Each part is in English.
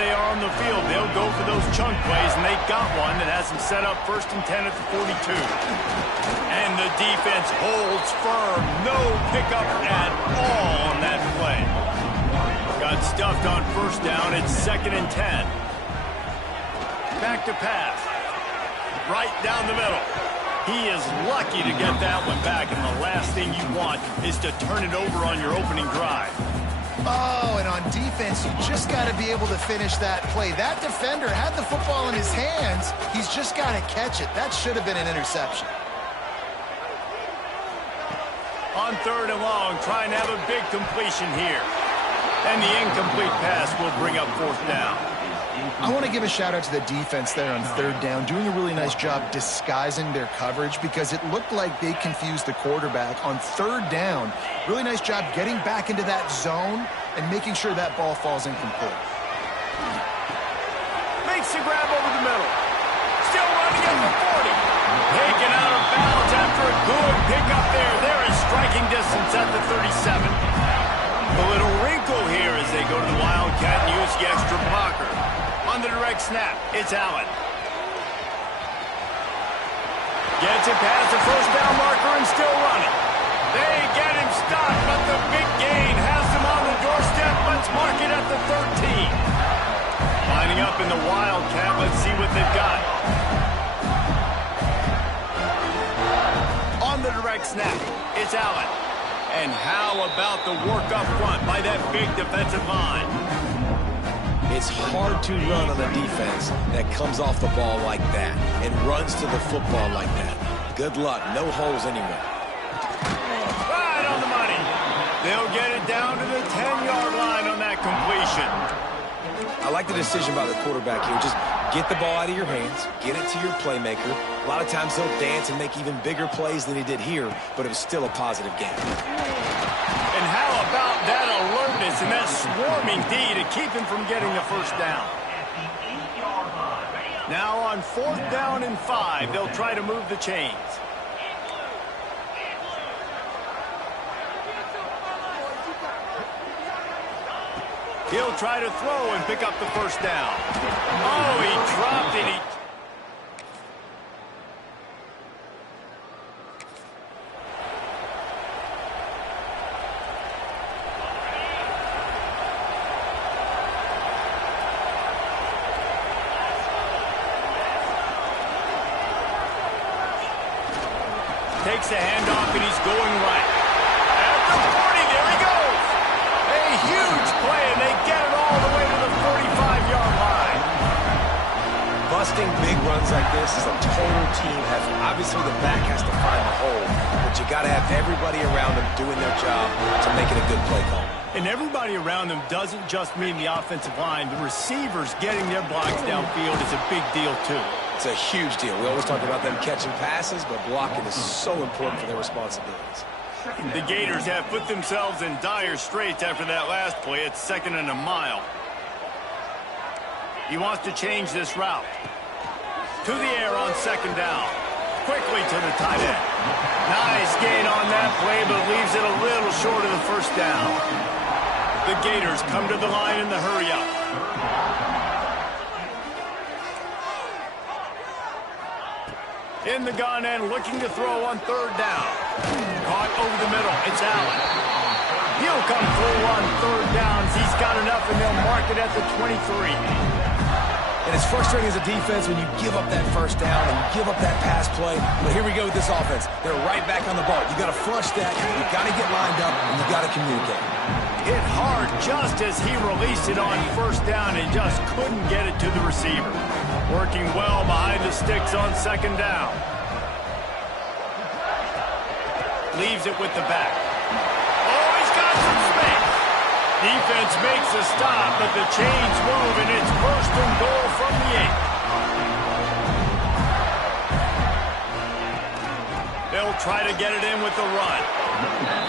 they are on the field, they'll go for those chunk plays, and they got one that has them set up 1st and 10 at the 42. And the defense holds firm. No pickup at all on that play. Got stuffed on 1st down. It's 2nd and 10. Back to pass. Right down the middle. He is lucky to get that one back, and the last thing you want is to turn it over on your opening drive. Oh, and on defense, you just got to be able to finish that play. That defender had the football in his hands. He's just got to catch it. That should have been an interception. On 3rd and long, trying to have a big completion here. And the incomplete pass will bring up 4th down. I want to give a shout-out to the defense there on 3rd down, doing a really nice job disguising their coverage because it looked like they confused the quarterback on 3rd down. Really nice job getting back into that zone and making sure that ball falls incomplete. Makes the grab over the middle. Still running at the 40. Taken out of bounds after a good pickup there. They're in striking distance at the 37. A little wrinkle here as they go to the Wildcat and use the extra blocker. On the direct snap, it's Allen. Gets it past the 1st down marker and still running. They get him stopped, but the big gain has him on the doorstep. Let's mark it at the 13. Lining up in the Wildcat, let's see what they've got. On the direct snap, it's Allen. And how about the work up front by that big defensive line? It's hard to run on a defense that comes off the ball like that and runs to the football like that. Good luck. No holes anywhere. Right on the money. They'll get it down to the 10-yard line on that completion. I like the decision by the quarterback here. Just get the ball out of your hands, get it to your playmaker. A lot of times he'll dance and make even bigger plays than he did here, but it was still a positive game. And how about that alertness and that swarming D to keep him from getting the 1st down? Now on 4th down and 5, they'll try to move the chains. He'll try to throw and pick up the 1st down. Oh, he dropped it. Takes the handoff, and he's going right. At the 40, there he goes. A huge play, and they get it all the way to the 45-yard line. Busting big runs like this is a total team effort. Obviously, the back has to find the hole, but you got to have everybody around them doing their job to make it a good play call. And everybody around them doesn't just mean the offensive line. The receivers getting their blocks downfield is a big deal, too. It's a huge deal. We always talk about them catching passes, but blocking is so important for their responsibilities. The Gators have put themselves in dire straits after that last play. It's 2nd and a mile. He wants to change this route. To the air on 2nd down. Quickly to the tight end. Nice gain on that play, but leaves it a little short of the 1st down. The Gators come to the line in the hurry-up. In the gun and looking to throw on 3rd down. Caught over the middle. It's Allen. He'll come through on 3rd downs. He's got enough, and they'll mark it at the 23. And it's frustrating as a defense when you give up that 1st down and you give up that pass play. But here we go with this offense. They're right back on the ball. You got to flush that. You got to get lined up, and you got to communicate. Hit hard just as he released it on 1st down and just couldn't get it to the receiver. Working well behind the sticks on 2nd down. Leaves it with the back. Oh, he's got some space. Defense makes a stop, but the chains move, and it's 1st and goal from the 8. They'll try to get it in with the run.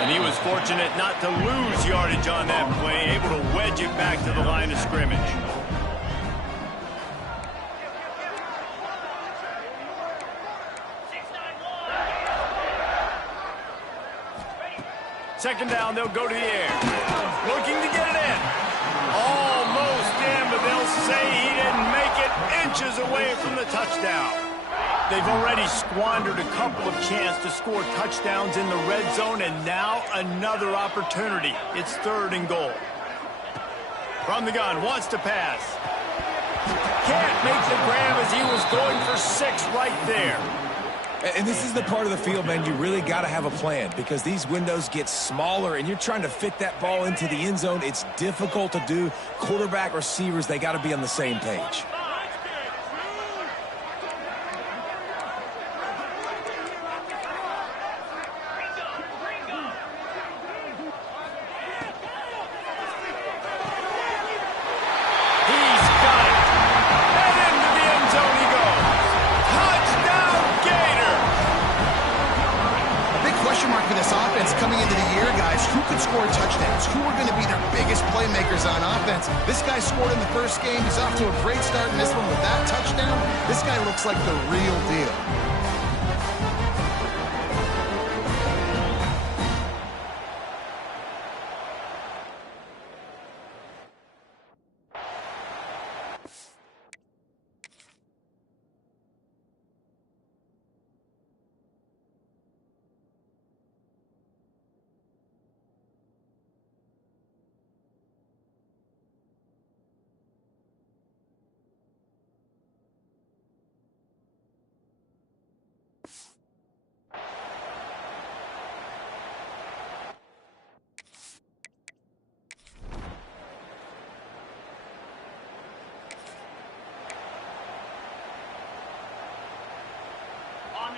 And he was fortunate not to lose yardage on that play, able to wedge it back to the line of scrimmage. Second down, they'll go to the air. Looking to get it in. Almost in, but they'll say he didn't make it inches away from the touchdown. They've already squandered a couple of chances to score touchdowns in the red zone, and now another opportunity. It's 3rd and goal. From the gun, wants to pass. Can't make the grab as he was going for 6 right there. And this is the part of the field, man, you really got to have a plan because these windows get smaller and you're trying to fit that ball into the end zone. It's difficult to do. Quarterback, receivers, they got to be on the same page. Coming into the year, guys, who could score touchdowns? Who are going to be their biggest playmakers on offense? This guy scored in the first game. He's off to a great start in this one with that touchdown. This guy looks like the real deal.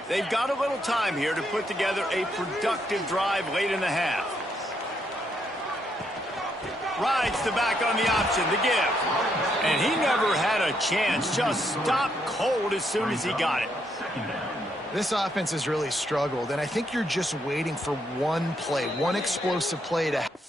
They've got a little time here to put together a productive drive late in the half. Rides the back on the option to give. And he never had a chance. Just stopped cold as soon as he got it. This offense has really struggled, and I think you're just waiting for one play, one explosive play to happen.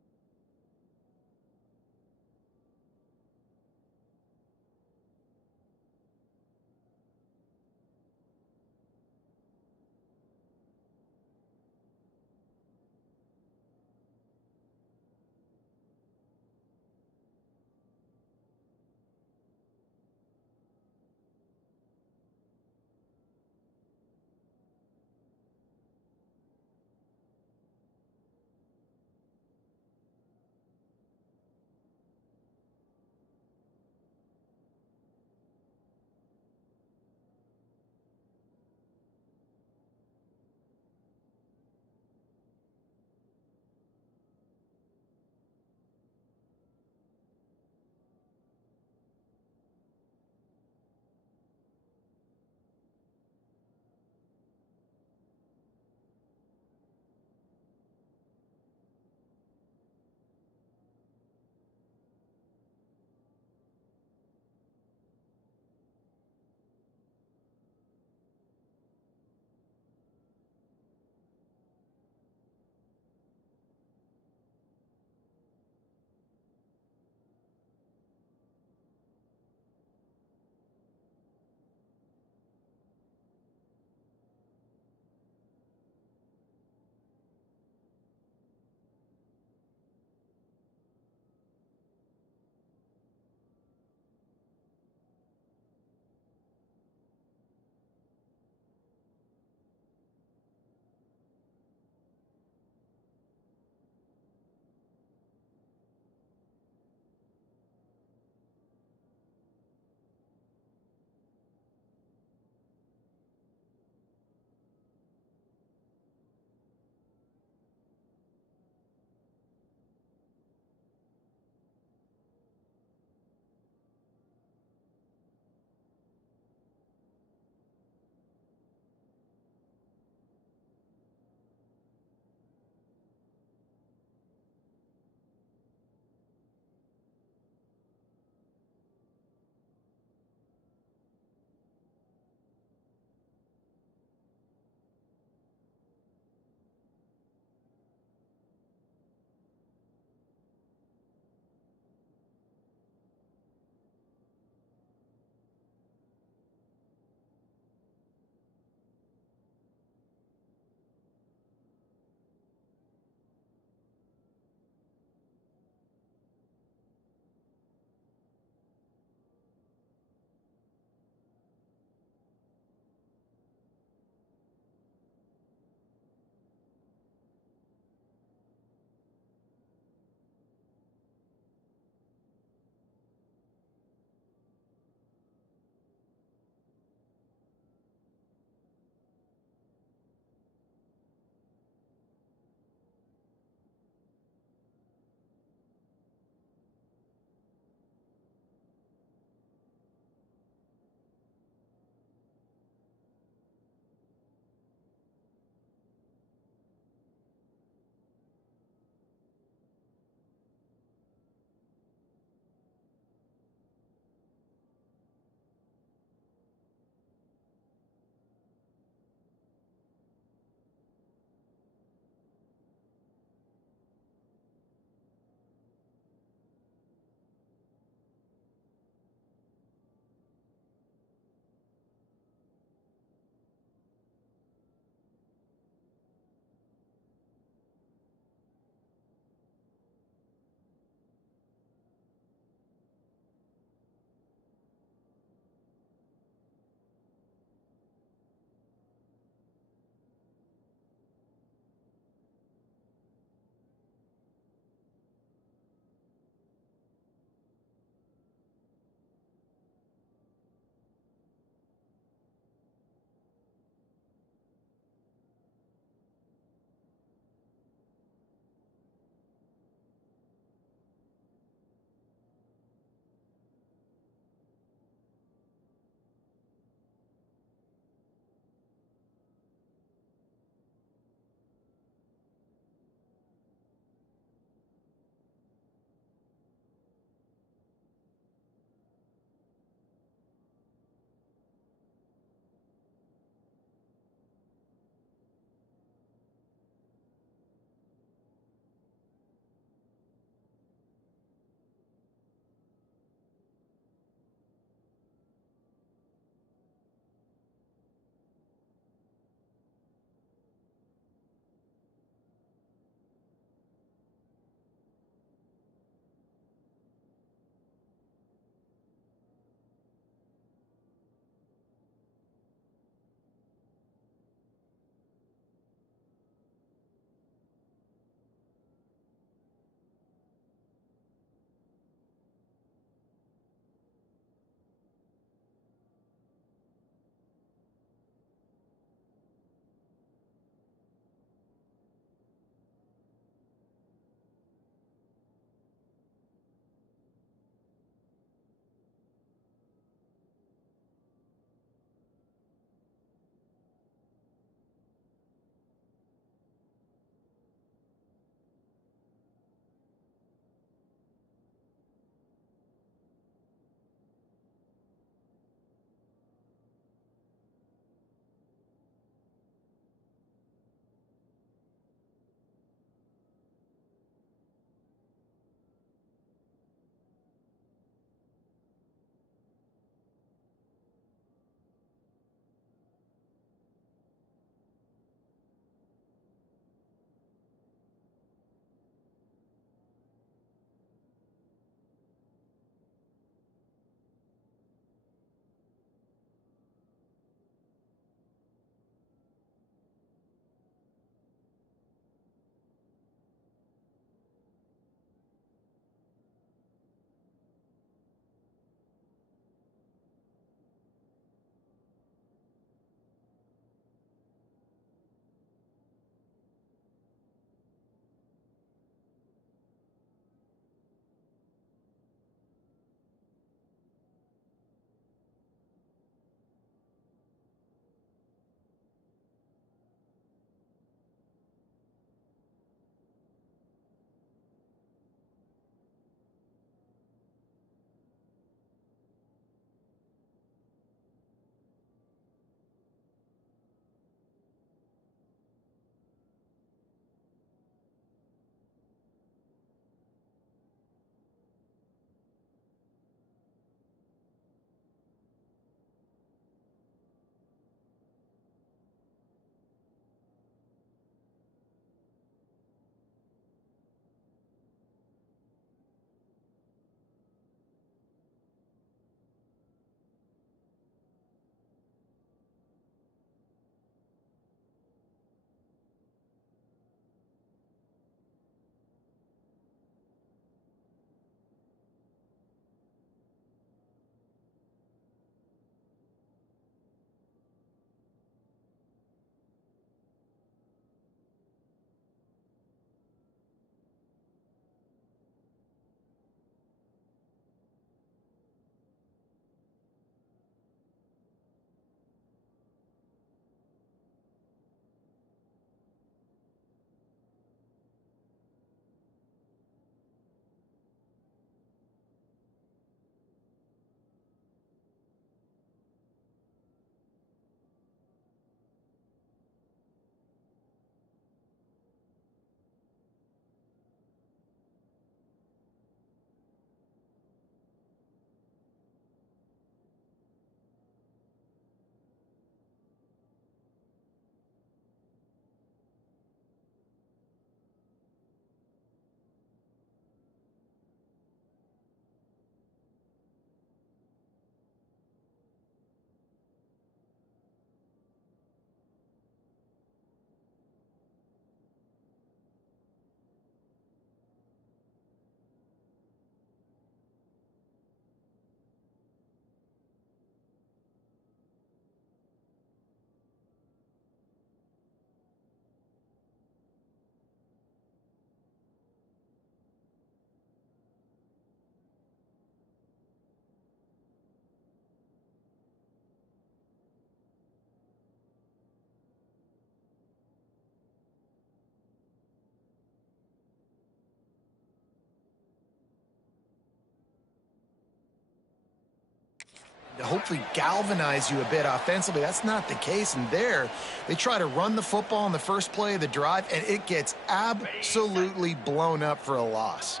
hopefully galvanize you a bit offensively. That's not the case. And there, they try to run the football in the first play of the drive, and it gets absolutely blown up for a loss.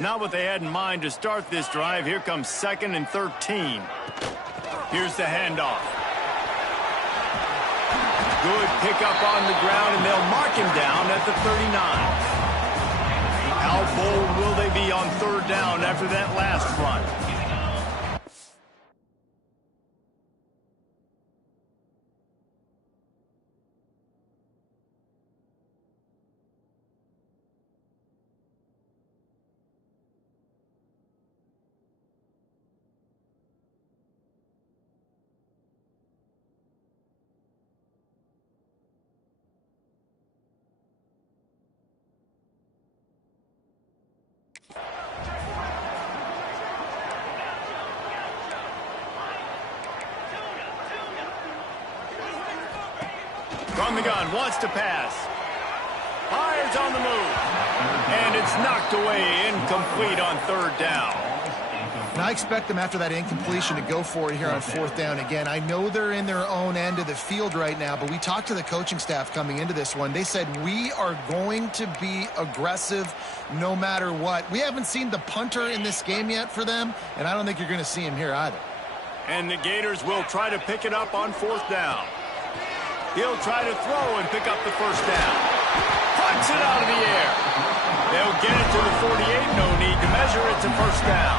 Not what they had in mind to start this drive. Here comes 2nd and 13. Here's the handoff. Good pickup on the ground, and they'll mark him down at the 39. How bold will they be on 3rd down after that last run? From the gun, wants to pass. Fires on the move. And it's knocked away, incomplete on 3rd down. And I expect them after that incompletion to go for it here on 4th down again. I know they're in their own end of the field right now, but we talked to the coaching staff coming into this one. They said, we are going to be aggressive no matter what. We haven't seen the punter in this game yet for them, and I don't think you're going to see him here either. And the Gators will try to pick it up on 4th down. He'll try to throw and pick up the 1st down. Punts it out of the air. They'll get it to the 48. No need to measure. It's a 1st down.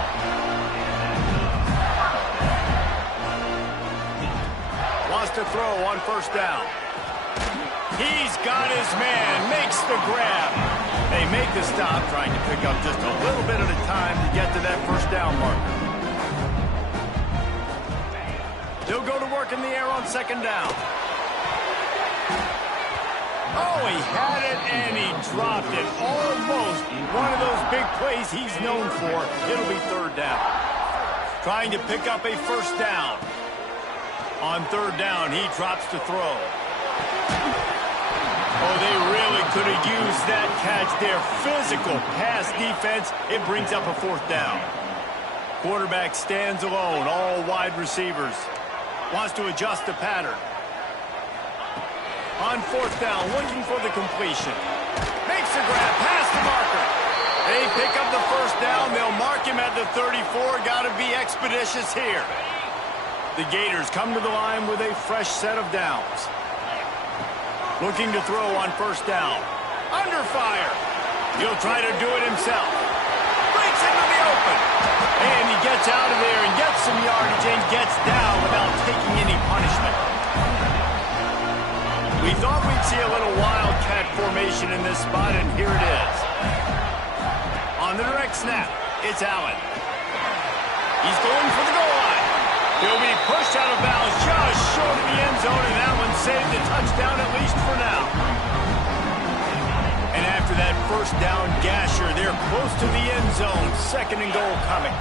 Wants to throw on 1st down. He's got his man. Makes the grab. They make the stop, trying to pick up just a little bit at a time to get to that 1st down marker. They'll go to work in the air on 2nd down. Oh, he had it, and he dropped it. Almost one of those big plays he's known for. It'll be 3rd down. Trying to pick up a 1st down. On 3rd down, he drops to throw. Oh, they really could have used that catch there. Physical pass defense. It brings up a 4th down. Quarterback stands alone, all wide receivers. Wants to adjust the pattern. On 4th down, looking for the completion. Makes a grab, past the marker. They pick up the 1st down. They'll mark him at the 34. Got to be expeditious here. The Gators come to the line with a fresh set of downs. Looking to throw on 1st down. Under fire. He'll try to do it himself. Breaks into the open. And he gets out of there and gets some yardage and gets down without taking any punishment. We thought we'd see a little wildcat formation in this spot, and here it is. On the direct snap, it's Allen. He's going for the goal line. He'll be pushed out of bounds just short of the end zone, and Allen saved the touchdown, at least for now. And after that 1st down gasher, they're close to the end zone. 2nd and goal coming.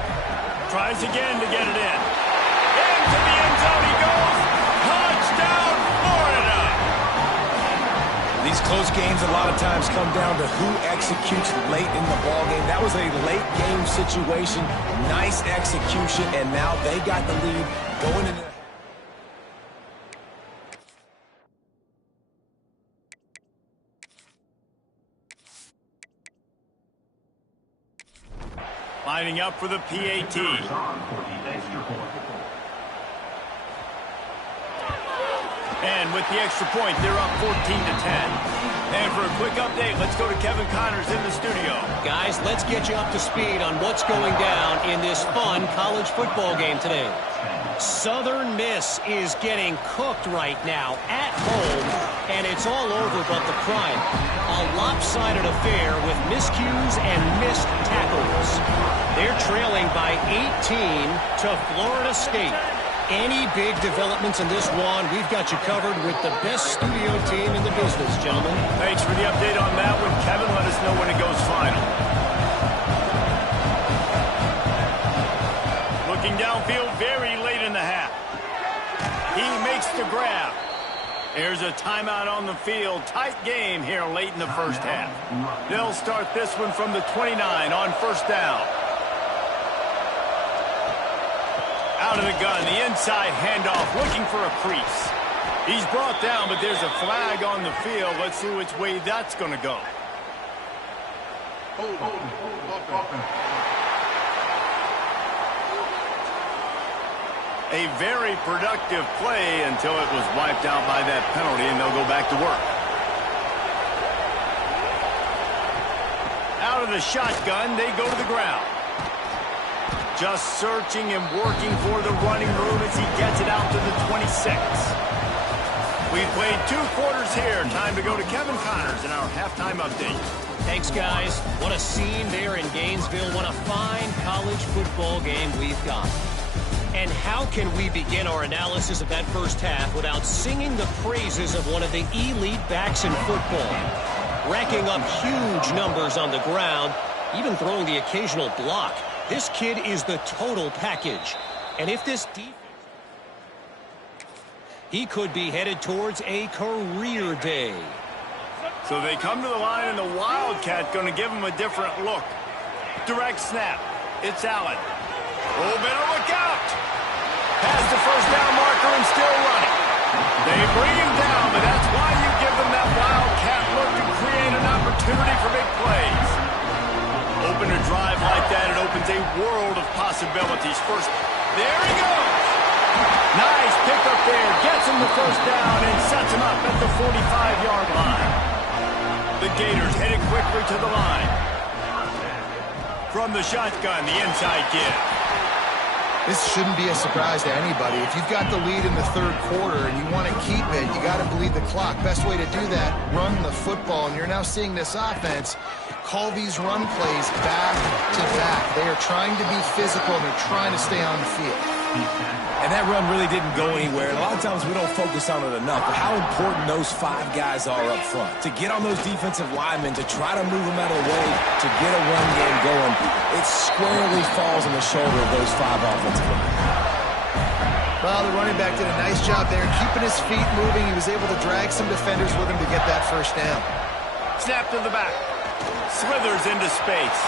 Tries again to get it in. Into the end zone he goes. Touchdown, Florida! These close games a lot of times come down to who executes late in the ballgame. That was a late game situation. Nice execution, and now they got the lead going into... Lining up for the PAT. And with the extra point, they're up 14-10. And for a quick update, let's go to Kevin Connors in the studio. Guys, let's get you up to speed on what's going down in this fun college football game today. Southern Miss is getting cooked right now at home, and it's all over but the crime. A lopsided affair with miscues and missed tackles. They're trailing by 18 to Florida State. Any big developments in this one, we've got you covered with the best studio team in the business, gentlemen. Thanks for the update on that one, Kevin. Let us know when it goes final. Looking downfield very late in the half. He makes the grab. There's a timeout on the field. Tight game here late in the 1st half. They'll start this one from the 29 on 1st down. Out of the gun, the inside handoff, looking for a crease. He's brought down, but there's a flag on the field. Let's see which way that's going to go. A very productive play until it was wiped out by that penalty, and they'll go back to work. Out of the shotgun, they go to the ground. Just searching and working for the running room as he gets it out to the 26. We've played 2 quarters here. Time to go to Kevin Connors in our halftime update. Thanks, guys. What a scene there in Gainesville. What a fine college football game we've got. And how can we begin our analysis of that first half without singing the praises of one of the elite backs in football? Racking up huge numbers on the ground, even throwing the occasional block. This kid is the total package. And if this defense... he could be headed towards a career day. So they come to the line, and the Wildcat going to give him a different look. Direct snap. It's Allen. Oh, better look out. Past the first down marker and still running. They bring him down, but that's why you give them that Wildcat look to create an opportunity for big plays. Open a drive like that, it opens a world of possibilities. First, there he goes. Nice pickup there. Gets him the first down and sets him up at the 45-yard line. The Gators headed quickly to the line. From the shotgun, the inside give. This shouldn't be a surprise to anybody. If you've got the lead in the third quarter and you want to keep it, you got to bleed the clock. Best way to do that, run the football. And you're now seeing this offense call these run plays back to back. They are trying to be physical, and they're trying to stay on the field. And that run really didn't go anywhere. A lot of times we don't focus on it enough, but how important those 5 guys are up front. To get on those defensive linemen, to try to move them out of the way, to get a run game going, it squarely falls on the shoulder of those 5 offensive linemen. Well, the running back did a nice job there, keeping his feet moving. He was able to drag some defenders with him to get that first down. Snap to the back. Slithers into space.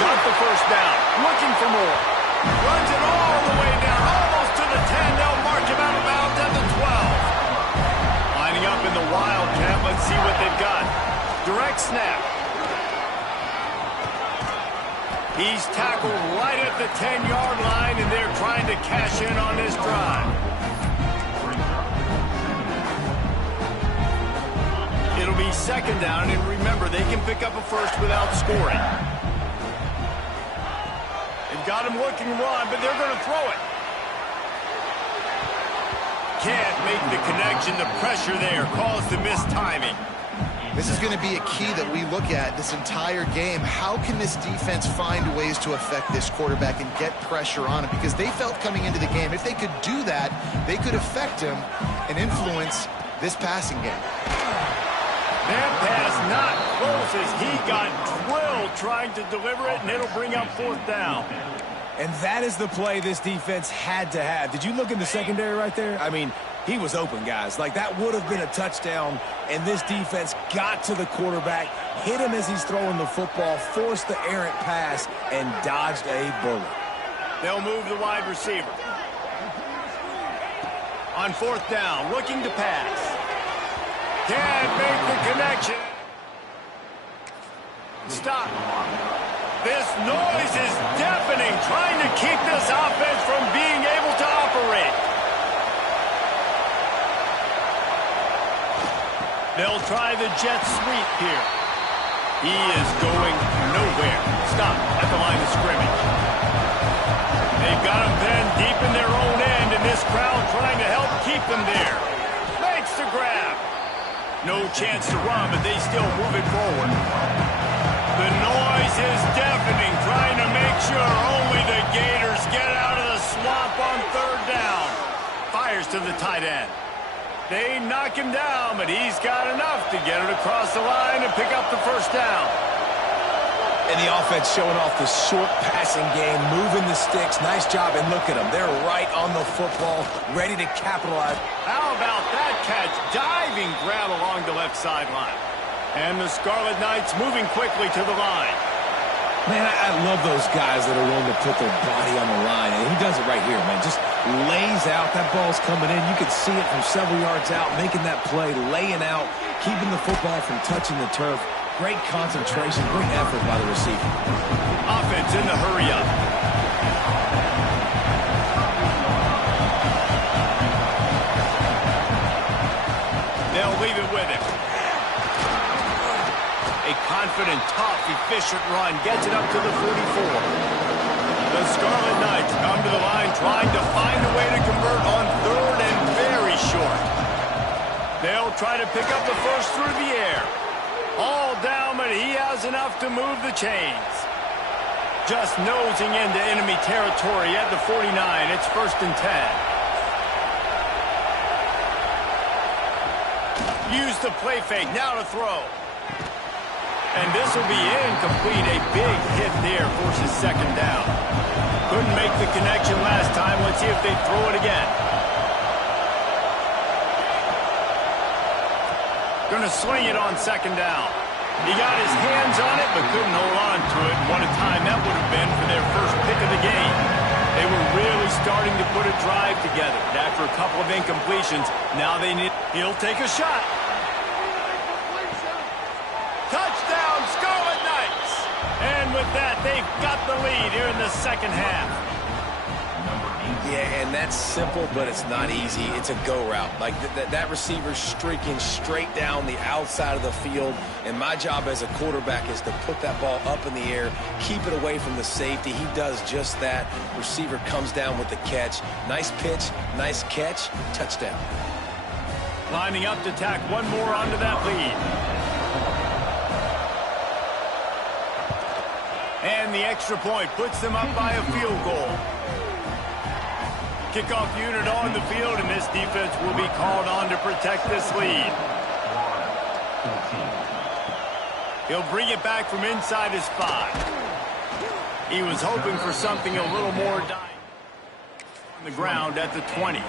Got the first down. Looking for more. Runs it all the way down, almost to the 10. They'll mark him out of bounds at the 12. Lining up in the Wildcat. Let's see what they've got. Direct snap. He's tackled right at the 10-yard line, and they're trying to cash in on this drive. It'll be second down, and remember, they can pick up a first without scoring. They've got him looking run, but they're going to throw it. Can't make the connection. The pressure there caused the mistiming. This is going to be a key that we look at this entire game. How can this defense find ways to affect this quarterback and get pressure on him? Because they felt coming into the game, if they could do that, they could affect him and influence this passing game. That pass not close as he got drilled trying to deliver it, and it'll bring up 4th down. And that is the play this defense had to have. Did you look in the secondary right there? I mean, he was open, guys. Like, that would have been a touchdown, and this defense got to the quarterback, hit him as he's throwing the football, forced the errant pass, and dodged a bullet. They'll move the wide receiver. On 4th down, looking to pass. Can't make the connection. Stop. This noise is deafening, trying to keep this offense from being able to operate. They'll try the jet sweep here. He is going nowhere. Stop at the line of scrimmage. They've got him pinned deep in their own end, and this crowd trying to help keep them there. Makes the grab. No chance to run, but they still move it forward. The noise is deafening, trying to make sure only the Gators get out of the swamp on 3rd down. Fires to the tight end. They knock him down, but he's got enough to get it across the line and pick up the first down. And the offense showing off the short passing game, moving the sticks. Nice job, and look at them. They're right on the football, ready to capitalize. How about that catch? Diving grab along the left sideline. And the Scarlet Knights moving quickly to the line. Man, I love those guys that are willing to put their body on the line, and he does it right here, man. Just lays out. That ball's coming in. You can see it from several yards out, making that play, laying out, keeping the football from touching the turf. Great concentration, great effort by the receiver. Offense in the hurry-up. They'll leave it with him. A confident, tough, efficient run gets it up to the 44. The Scarlet Knights come to the line trying to find a way to convert on third and very short. They'll try to pick up the first through the air. All down, but he has enough to move the chains. Just nosing into enemy territory at the 49. It's 1st and 10. Use the play fake. Now to throw. And this will be incomplete. A big hit there forces 2nd down. Couldn't make the connection last time. Let's see if they throw it again. Going to swing it on 2nd down. He got his hands on it, but couldn't hold on to it. What a time that would have been for their first pick of the game. They were really starting to put a drive together. After a couple of incompletions, now they need... He'll take a shot. Touchdown, Scarlet Knights! And with that, they've got the lead here in the 2nd half. Yeah, and that's simple, but it's not easy. It's a go route. Like that receiver's streaking straight down the outside of the field, and my job as a quarterback is to put that ball up in the air, keep it away from the safety. He does just that. Receiver comes down with the catch. Nice pitch, nice catch, touchdown. Lining up to tack one more onto that lead. And the extra point puts them up by a field goal. Kickoff unit on the field, and this defense will be called on to protect this lead. He'll bring it back from inside his 5. He was hoping for something a little more dynamic. On the ground at the 20.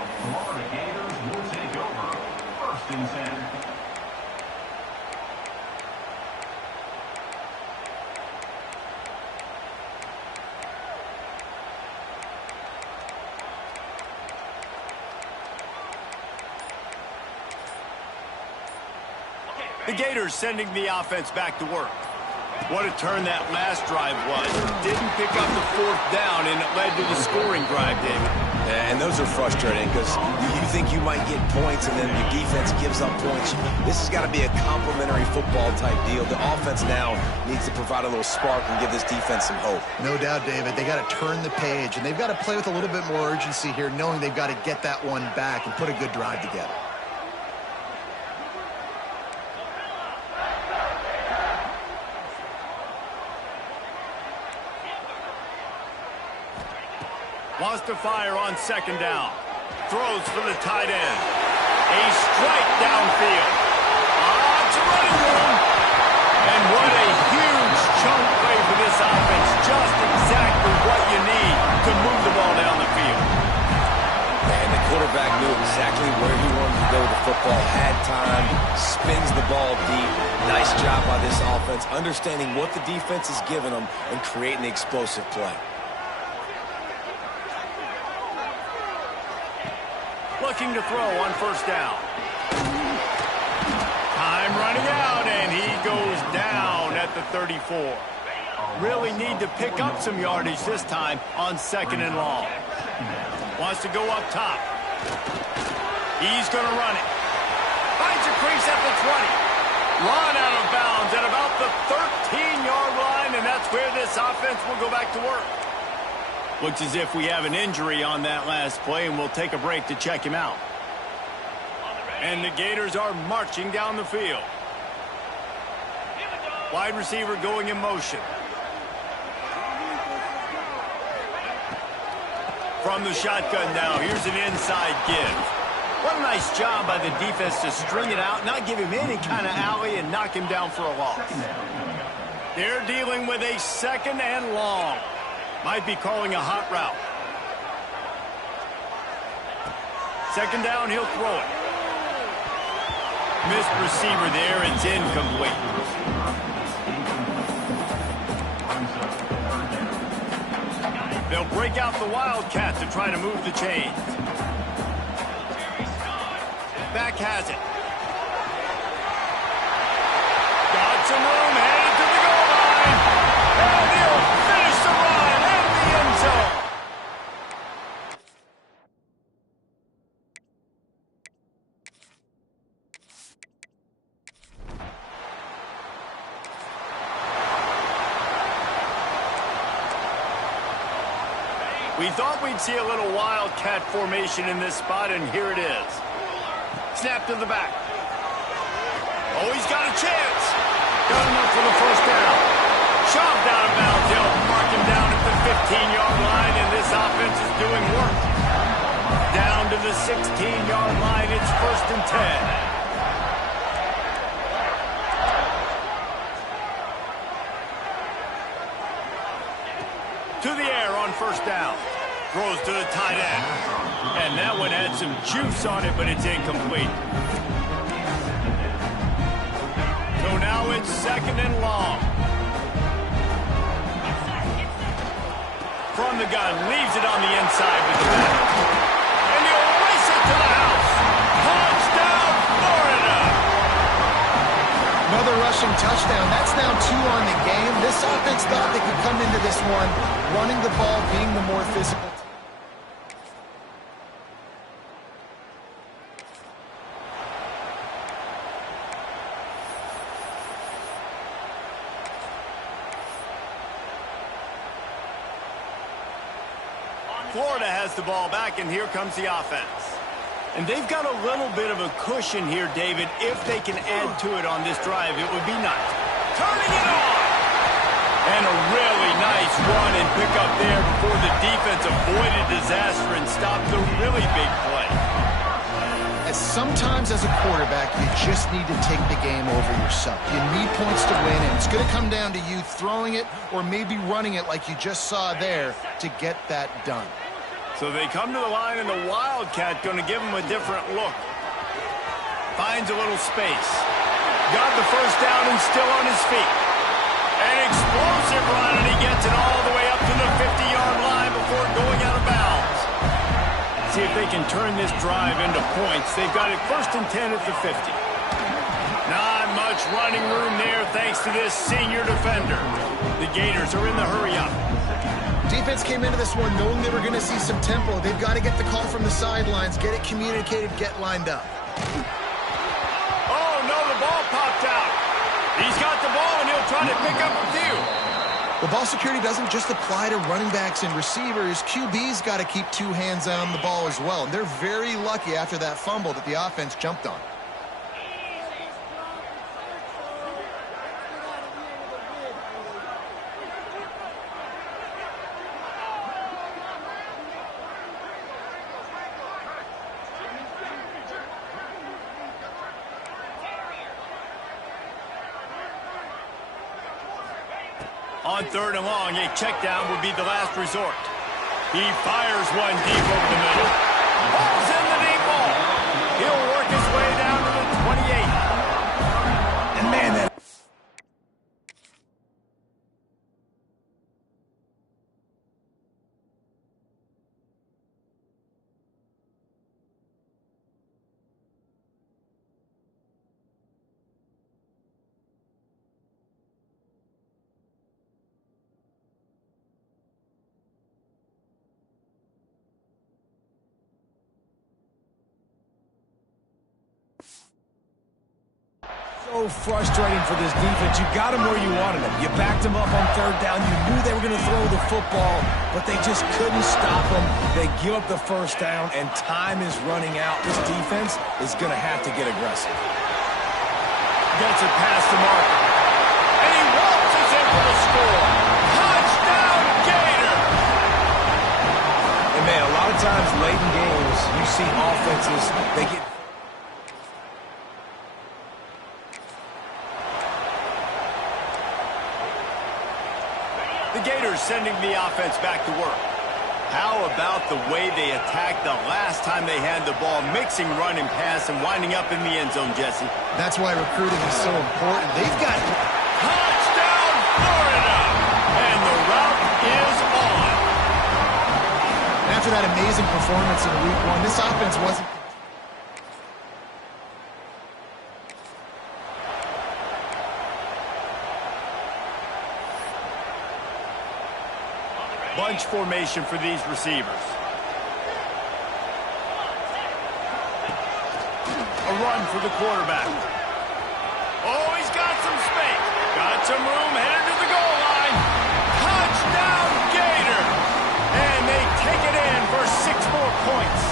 The Gators sending the offense back to work. What a turn that last drive was. Didn't pick up the 4th down, and it led to the scoring drive, David. Yeah, and those are frustrating because you think you might get points, and then your defense gives up points. This has got to be a complementary football type deal. The offense now needs to provide a little spark and give this defense some hope. No doubt, David. They got to turn the page, and they've got to play with a little bit more urgency here, knowing they've got to get that one back and put a good drive together. Wants to fire on 2nd down. Throws for the tight end. A strike downfield. It's a running room. And what a huge chunk play for this offense. Just exactly what you need to move the ball down the field. And the quarterback knew exactly where he wanted to go with the football. Had time. Spins the ball deep. Nice job by this offense. Understanding what the defense is giving them and creating the explosive play. Looking to throw on 1st down. Time running out, and he goes down at the 34. Really need to pick up some yardage this time on 2nd and long. Wants to go up top. He's going to run it. Finds a crease at the 20. Run out of bounds at about the 13-yard line, and that's where this offense will go back to work. Looks as if we have an injury on that last play, and we'll take a break to check him out. And the Gators are marching down the field. Wide receiver going in motion. From the shotgun now, here's an inside give. What a nice job by the defense to string it out, not give him any kind of alley, and knock him down for a loss. They're dealing with a 2nd and long. Might be calling a hot route. 2nd down, he'll throw it. Missed receiver there, it's incomplete. They'll break out the Wildcat to try to move the chains. Back has it. Got some room, headed to the goal line. And he'll finish the run in the end zone. We thought we'd see a little Wildcat formation in this spot, and here it is. Snap to the back. Oh, he's got a chance. Got enough for the first down. Shoved out of bounds. They'll mark him down at the 15-yard line, and this offense is doing work. Down to the 16-yard line. It's 1st and 10. To the air on 1st down. Throws to the tight end. And that one had some juice on it, but it's incomplete. So now it's 2nd and long. From the gun, leaves it on the inside with the back. And he'll race it to the house. Touchdown, Florida! Another rushing touchdown. That's now 2 on the game. This offense thought they could come into this one running the ball, being the more physical. Florida has the ball back, and here comes the offense. And they've got a little bit of a cushion here, David. If they can add to it on this drive, it would be nice. Turning it on! And a really nice run and pick up there before the defense avoided disaster and stopped the really big play. Sometimes as a quarterback, you just need to take the game over yourself. You need points to win, and it's going to come down to you throwing it or maybe running it like you just saw there to get that done. So they come to the line, and the Wildcat going to give him a different look. Finds a little space. Got the first down and still on his feet. An explosive run, and he gets it all the way up to the 50-yard line before going out of bounds. See if they can turn this drive into points. They've got it 1st and 10 at the 50. Not much running room there thanks to this senior defender. The Gators are in the hurry-up. Defense came into this one knowing they were going to see some tempo. They've got to get the call from the sidelines, get it communicated, get lined up. Oh, no, the ball popped out. He's got the ball, and he'll try to pick up a few. The ball security doesn't just apply to running backs and receivers. QB's got to keep 2 hands on the ball as well. And they're very lucky after that fumble that the offense jumped on. On 3rd and long, a check down would be the last resort. He fires one deep over the middle. Ball's in the deep ball. He'll work his way down to the 28. And man, that... So frustrating for this defense. You got them where you wanted them. You backed them up on 3rd down. You knew they were going to throw the football, but they just couldn't stop them. They give up the 1st down, and time is running out. This defense is going to have to get aggressive. Gets it past the marker. And he waltzes in for the score. Touchdown, Gator! And man, a lot of times late in games, you see offenses, they get... The Gators sending the offense back to work. How about the way they attacked the last time they had the ball, mixing run and pass and winding up in the end zone, Jesse? That's why recruiting is so important. They've got... Touchdown, Florida! And the route is on. after that amazing performance in week 1, this offense wasn't... Bunch formation for these receivers. A run for the quarterback. Oh, he's got some space. Got some room, headed to the goal line. Touchdown, Gator! And they take it in for 6 more points.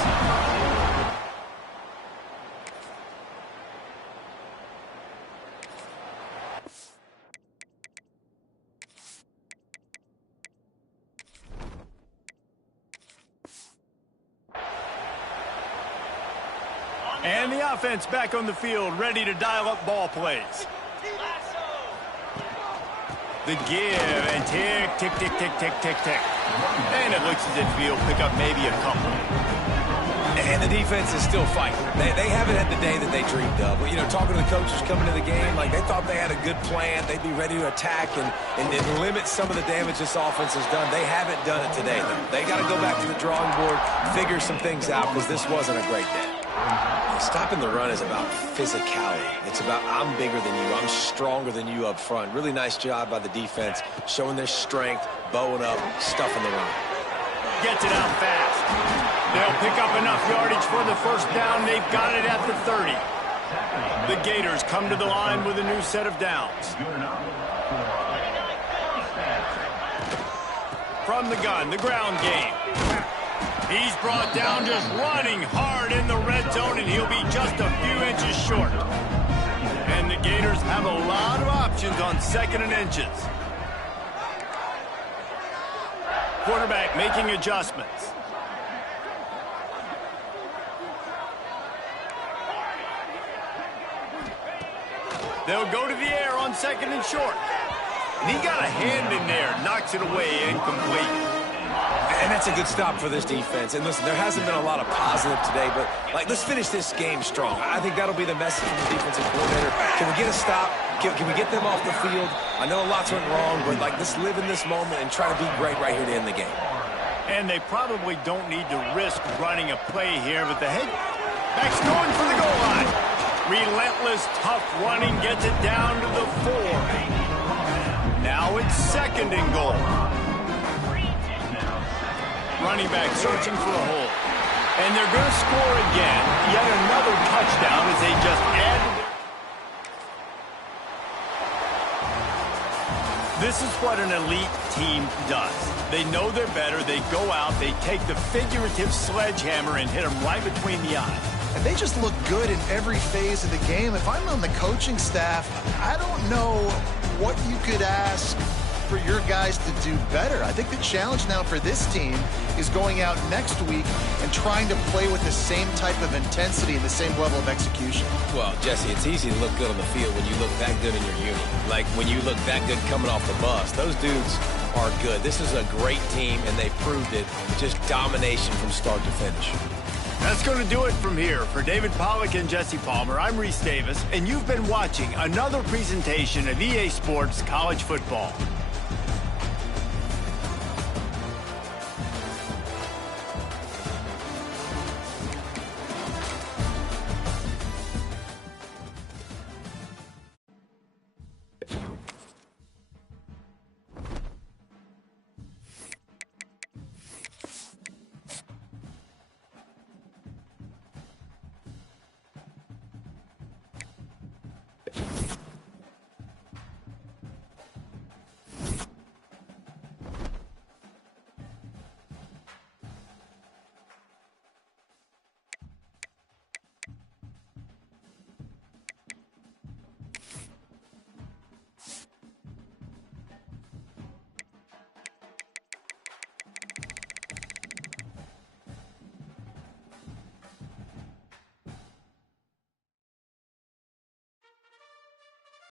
And the offense back on the field, ready to dial up ball plays. The give, and tick, tick, tick, tick, tick, tick, tick. And it looks as if he'll pick up maybe a couple. And the defense is still fighting. They haven't had the day that they dreamed of. You know, talking to the coaches coming to the game, like they thought they had a good plan. They'd be ready to attack and limit some of the damage this offense has done. They haven't done it today, though. They got to go back to the drawing board, figure some things out, because this wasn't a great day. Stopping the run is about physicality. It's about I'm bigger than you. I'm stronger than you up front. Really nice job by the defense, showing their strength, bowing up, stuffing the run. Gets it out fast. They'll pick up enough yardage for the first down. They've got it at the 30. The Gators come to the line with a new set of downs. From the gun, the ground game. He's brought down just running hard in the red zone, and he'll be just a few inches short. And the Gators have a lot of options on 2nd and inches. Quarterback making adjustments. They'll go to the air on 2nd and short. And he got a hand in there, knocks it away, incomplete. And that's a good stop for this defense. And listen, there hasn't been a lot of positive today, but let's finish this game strong. I think that'll be the message from the defensive coordinator. Can we get a stop? Can we get them off the field? I know lots went wrong, but let's live in this moment and try to be great right here to end the game. And they probably don't need to risk running a play here, but the head back's going for the goal line. Relentless, tough running gets it down to the 4. Now it's 2nd and goal. Running back searching for a hole. And they're going to score again. Yet another touchdown as they just add to their... This is what an elite team does. They know they're better. They go out. They take the figurative sledgehammer and hit them right between the eyes. And they just look good in every phase of the game. If I'm on the coaching staff, I don't know what you could ask for your guys to do better. I think the challenge now for this team is going out next week and trying to play with the same type of intensity and the same level of execution. Well, Jesse, it's easy to look good on the field when you look that good in your unit. Like when you look that good coming off the bus. Those dudes are good. This is a great team, and they proved it. Just domination from start to finish. That's going to do it from here. For David Pollack and Jesse Palmer, I'm Reese Davis, and you've been watching another presentation of EA Sports College Football.